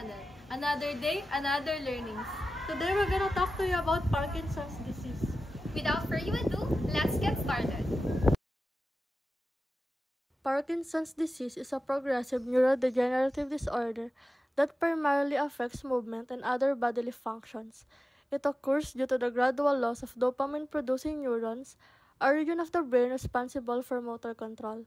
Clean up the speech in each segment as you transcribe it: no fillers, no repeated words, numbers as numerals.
channel. Another day, another learnings. Today we're gonna talk to you about Parkinson's disease. Without further ado, let's get started. Parkinson's disease is a progressive neurodegenerative disorder that primarily affects movement and other bodily functions. It occurs due to the gradual loss of dopamine-producing neurons, a region of the brain responsible for motor control.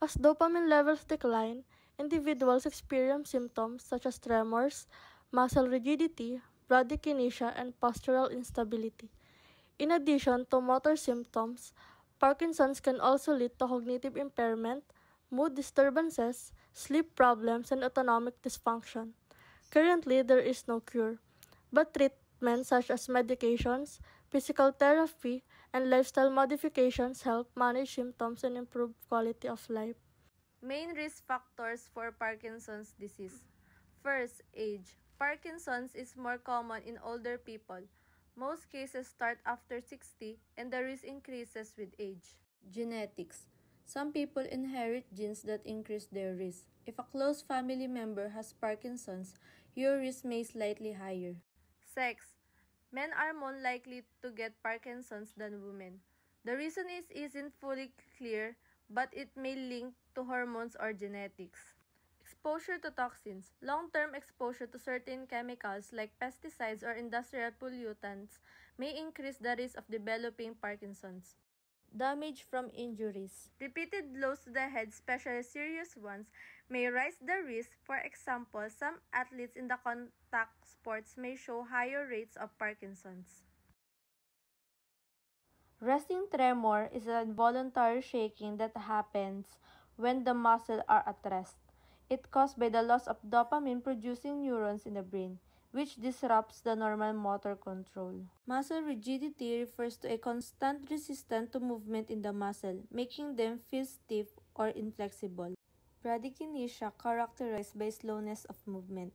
As dopamine levels decline, individuals experience symptoms such as tremors, muscle rigidity, bradykinesia, and postural instability. In addition to motor symptoms, Parkinson's can also lead to cognitive impairment, mood disturbances, sleep problems, and autonomic dysfunction. Currently, there is no cure, but treatments such as medications, physical therapy, and lifestyle modifications help manage symptoms and improve quality of life. Main risk factors for Parkinson's disease. First, age. Parkinson's is more common in older people. Most cases start after 60 and the risk increases with age. Genetics. Some people inherit genes that increase their risk. If a close family member has Parkinson's, your risk may be slightly higher. Sex. Men are more likely to get Parkinson's than women. The reason isn't fully clear, but it may link to hormones or genetics. Exposure to toxins. Long-term exposure to certain chemicals like pesticides or industrial pollutants may increase the risk of developing Parkinson's. Damage from injuries. Repeated blows to the head, especially serious ones, may raise the risk. For example, some athletes in the contact sports may show higher rates of Parkinson's. Resting tremor is an involuntary shaking that happens when the muscles are at rest. It's caused by the loss of dopamine-producing neurons in the brain, which disrupts the normal motor control. Muscle rigidity refers to a constant resistance to movement in the muscle, making them feel stiff or inflexible. Bradykinesia, characterized by slowness of movement.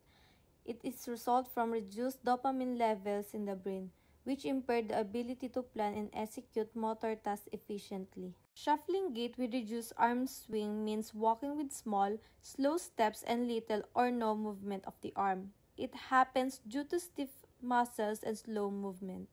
It is a result from reduced dopamine levels in the brain, which impair the ability to plan and execute motor tasks efficiently. Shuffling gait with reduced arm swing means walking with small, slow steps and little or no movement of the arm. It happens due to stiff muscles and slow movement.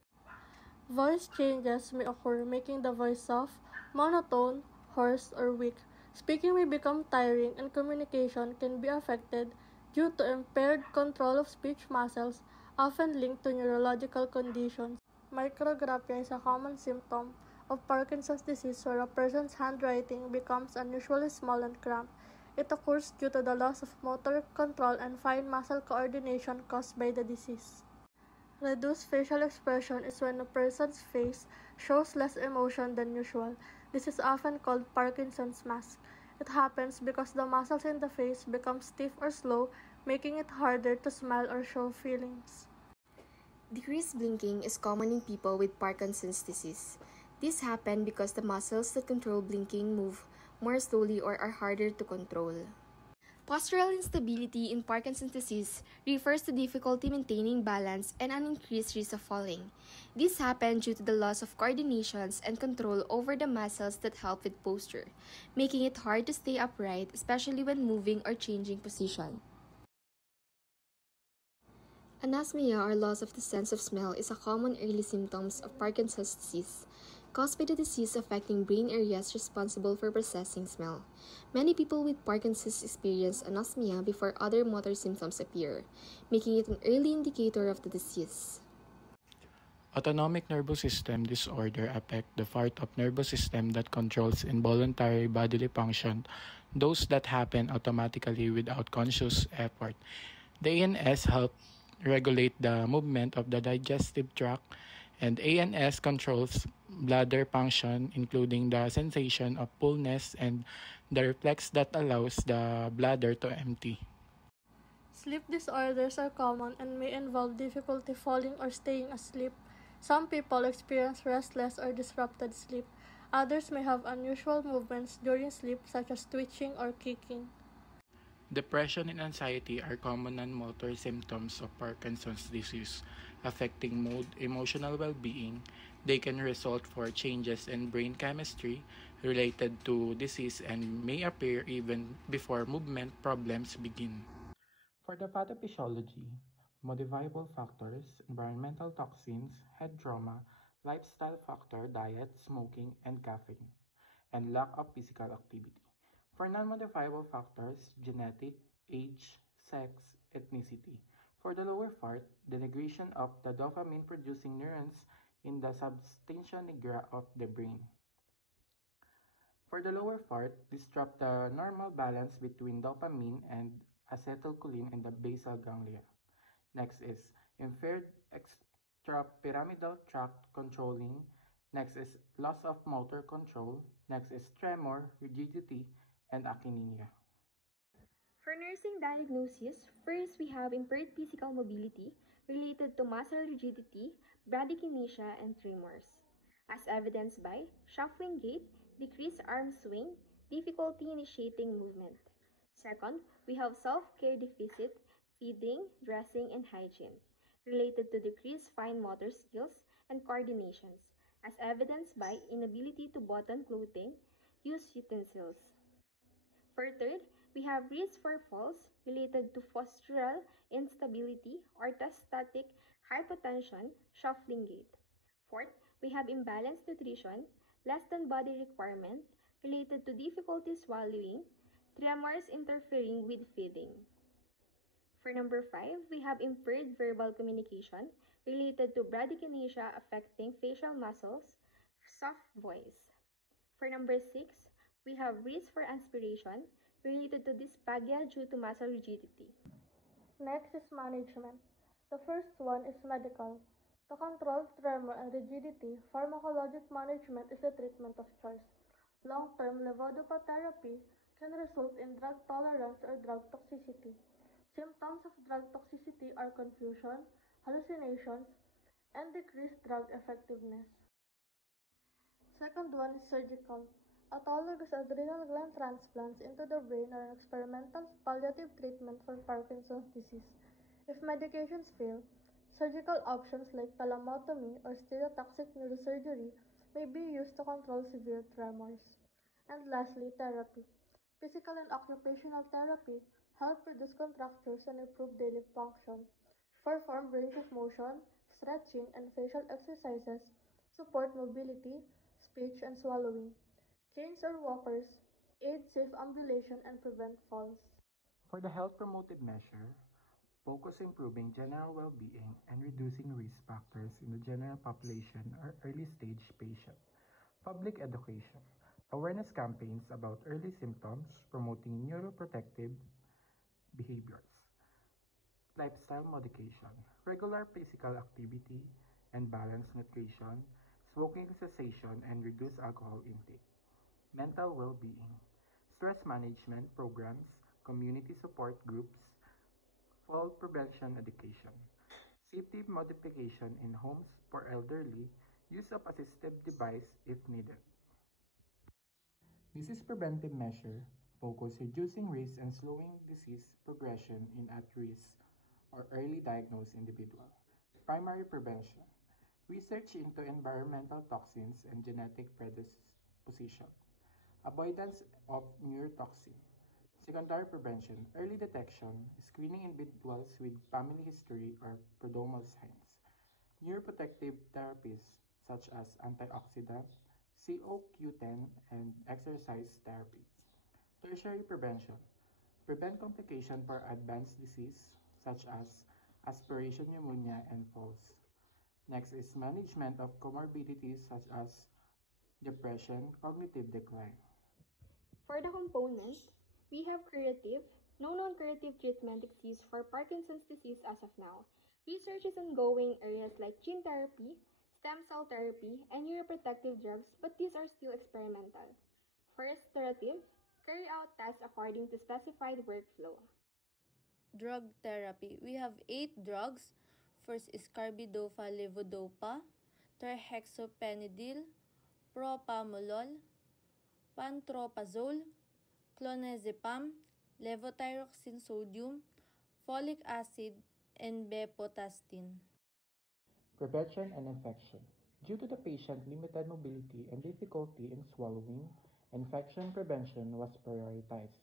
Voice changes may occur, making the voice soft, monotone, hoarse, or weak. Speaking may become tiring, and communication can be affected due to impaired control of speech muscles, often linked to neurological conditions. Micrographia is a common symptom of Parkinson's disease where a person's handwriting becomes unusually small and cramped. It occurs due to the loss of motor control and fine muscle coordination caused by the disease. Reduced facial expression is when a person's face shows less emotion than usual. This is often called Parkinson's mask. It happens because the muscles in the face become stiff or slow, making it harder to smile or show feelings. Decreased blinking is common in people with Parkinson's disease. This happens because the muscles that control blinking move more slowly or are harder to control. Postural instability in Parkinson's disease refers to difficulty maintaining balance and an increased risk of falling. This happens due to the loss of coordinations and control over the muscles that help with posture, making it hard to stay upright, especially when moving or changing position. Anosmia, or loss of the sense of smell, is a common early symptom of Parkinson's disease, caused by the disease affecting brain areas responsible for processing smell. Many people with Parkinson's experience anosmia before other motor symptoms appear, making it an early indicator of the disease. Autonomic nervous system disorder affect the part of nervous system that controls involuntary bodily function, those that happen automatically without conscious effort. The ANS help regulate the movement of the digestive tract, and ANS controls bladder function, including the sensation of fullness and the reflex that allows the bladder to empty. Sleep disorders are common and may involve difficulty falling or staying asleep. Some people experience restless or disrupted sleep. Others may have unusual movements during sleep, such as twitching or kicking. Depression and anxiety are common non-motor symptoms of Parkinson's disease, affecting mood, emotional well-being. They can result for changes in brain chemistry related to disease and may appear even before movement problems begin. For the pathophysiology, modifiable factors, environmental toxins, head trauma, lifestyle factor, diet, smoking, and caffeine, and lack of physical activity. For non-modifiable factors, genetic, age, sex, ethnicity. For the lower part, the negation of the dopamine-producing neurons in the substantia nigra of the brain. For the lower part, disrupt the normal balance between dopamine and acetylcholine in the basal ganglia. Next is impaired extrapyramidal tract controlling. Next is loss of motor control. Next is tremor, rigidity, and akinesia. For nursing diagnosis, first we have impaired physical mobility related to muscle rigidity, bradykinesia, and tremors, as evidenced by shuffling gait, decreased arm swing, difficulty initiating movement. Second, we have self-care deficit, feeding, dressing, and hygiene, related to decreased fine motor skills and coordinations, as evidenced by inability to button clothing, use utensils. For third, we have risk for falls related to postural instability, orthostatic hypotension, shuffling gait. Fourth, we have imbalanced nutrition, less than body requirement, related to difficulty swallowing, tremors interfering with feeding. For number 5, we have impaired verbal communication related to bradykinesia affecting facial muscles, soft voice. For number 6, we have risk for aspiration related to dysphagia due to muscle rigidity. Next is management. The first one is medical. To control tremor and rigidity, pharmacologic management is the treatment of choice. Long-term levodopa therapy can result in drug tolerance or drug toxicity. Symptoms of drug toxicity are confusion, hallucinations, and decreased drug effectiveness. Second one is surgical. Autologous adrenal gland transplants into the brain are an experimental palliative treatment for Parkinson's disease. If medications fail, surgical options like thalamotomy or stereotactic neurosurgery may be used to control severe tremors. And lastly, therapy. Physical and occupational therapy help reduce contractures and improve daily function. Perform range of motion, stretching, and facial exercises, support mobility, speech, and swallowing. Canes or walkers aid safe ambulation and prevent falls. For the health promoted measure, focus improving general well-being and reducing risk factors in the general population or early stage patient. Public education, awareness campaigns about early symptoms, promoting neuroprotective behaviors. Lifestyle modification, regular physical activity and balanced nutrition, smoking cessation and reduced alcohol intake. Mental well-being, stress management programs, community support groups, fall prevention education, safety modification in homes for elderly, use of assistive device if needed. This is preventive measure focus reducing risk and slowing disease progression in at-risk or early diagnosed individual. Primary prevention, research into environmental toxins and genetic predisposition. Avoidance of neurotoxin. Secondary prevention, early detection, screening individuals with family history or prodromal signs. Neuroprotective therapies such as antioxidant, CoQ10, and exercise therapy. Tertiary prevention, prevent complication for advanced disease such as aspiration pneumonia and falls. Next is management of comorbidities such as depression, cognitive decline. For the component, we have curative. No non-curative treatment exists for Parkinson's disease as of now. Research is ongoing in areas like gene therapy, stem cell therapy, and neuroprotective drugs, but these are still experimental. For restorative, carry out tests according to specified workflow. Drug therapy. We have 8 drugs. First is carbidopa levodopa, terhexopenidil, propamolol, pantoprazole, clonazepam, levothyroxine sodium, folic acid, and bepotestin. Prevention and infection. Due to the patient's limited mobility and difficulty in swallowing, infection prevention was prioritized.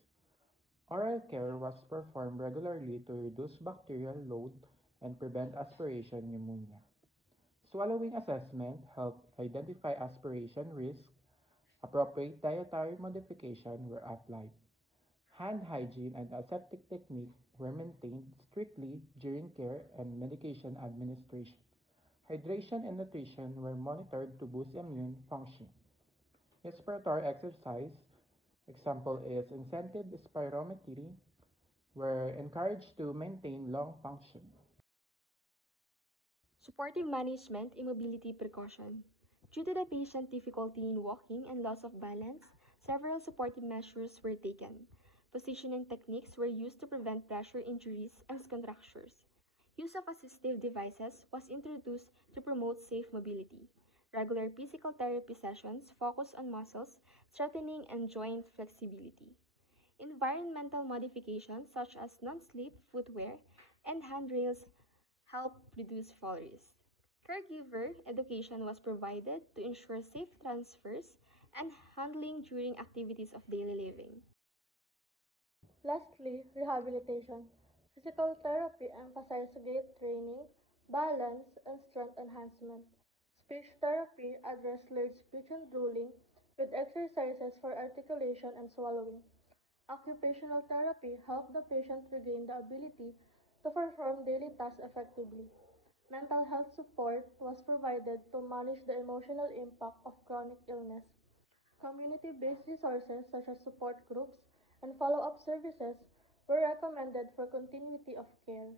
Oral care was performed regularly to reduce bacterial load and prevent aspiration pneumonia. Swallowing assessment helped identify aspiration risk. Appropriate dietary modification were applied. Hand hygiene and aseptic technique were maintained strictly during care and medication administration. Hydration and nutrition were monitored to boost immune function. Respiratory exercise, example is incentive spirometry, were encouraged to maintain lung function. Supportive management and mobility precaution. Due to the patient difficulty in walking and loss of balance, several supportive measures were taken. Positioning techniques were used to prevent pressure injuries and contractures. Use of assistive devices was introduced to promote safe mobility. Regular physical therapy sessions focus on muscles, strengthening and joint flexibility. Environmental modifications such as non-slip footwear and handrails help reduce fall risk. Caregiver education was provided to ensure safe transfers and handling during activities of daily living. Lastly, rehabilitation. Physical therapy emphasizes gait training, balance, and strength enhancement. Speech therapy addressed slurred speech and drooling with exercises for articulation and swallowing. Occupational therapy helped the patient regain the ability to perform daily tasks effectively. Mental health support was provided to manage the emotional impact of chronic illness. Community-based resources such as support groups and follow-up services were recommended for continuity of care.